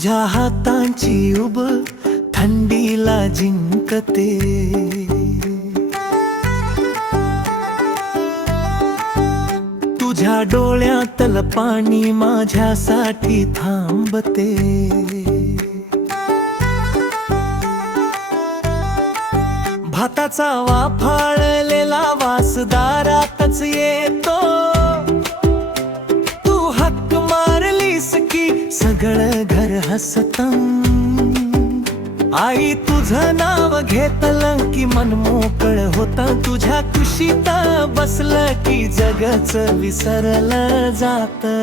तुझ्या हातांची उब थंडीला जिंकते, तुझ्या डोळ्यातलं पाणी माझ्यासाठी थांबते। भाताचा वाफाळलेला वास दारातच येतो, तू हाक मारलीस की सगळं घर हसतं। आई तुझं नाव घेतलं की मन मोकळ होतं, तुझ्या कुशीत बसलं की जगच विसरलं जातं।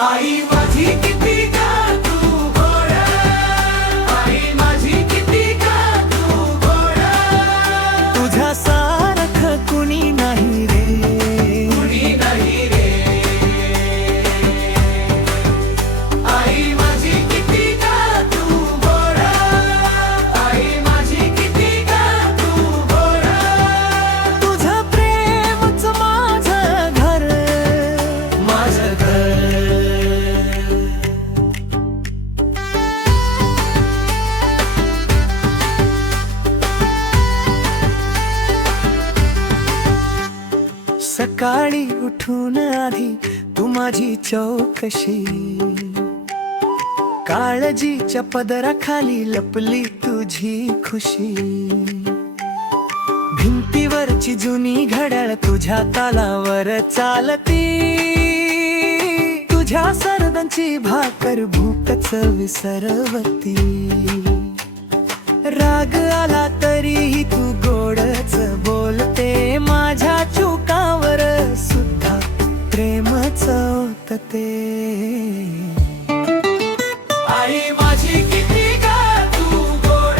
आई माझी किती का तू गोड, आई माझी किती का तू गोड, तुझ्यासारखं कुणी नाही रे, कुणी नाही रे। आई माझी किती का तू गोड, आई माझी किती का तू गोड, तुझं प्रेमच माझं घर, माझं घर। सकाळी उठून आधी तू माझी चौकशी, काळजीच्या पदराखाली लपली तुझी खुशी। भिंतीवरची जुनी घड्याळ तुझ्या तालावर चालती, तुझ्या सरदांची भाकर भूकच विसरवती। राग आला तरीही तू गोडच बोलते, माझ्या चुकावर सुद्धा प्रेमच होतते। आई माझी किती का तू गोड,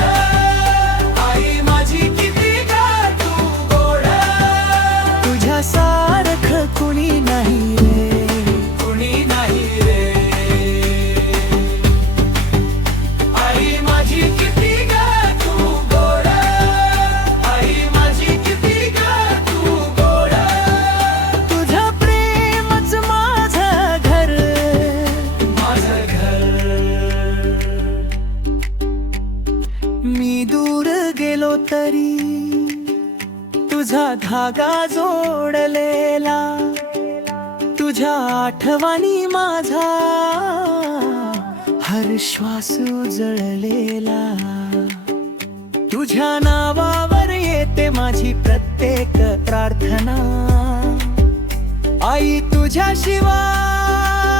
आई माझी किती का तू गोड, तुझ्यासारखं कुणी नाही रे, कुणी नाही रे। आई माझी किती का तू गोड, आई माझी किती का तू गोड, तुझं प्रेमच माझं घर, माझं घर। मी दूर गेलो तरी तुझा धागा जोडलेला, तुझ्या आठवणी माझा हर श्वास उजळलेला। तुझ्या नावावर येते माझी प्रत्येक प्रार्थना, आई तुझ्याशिवाय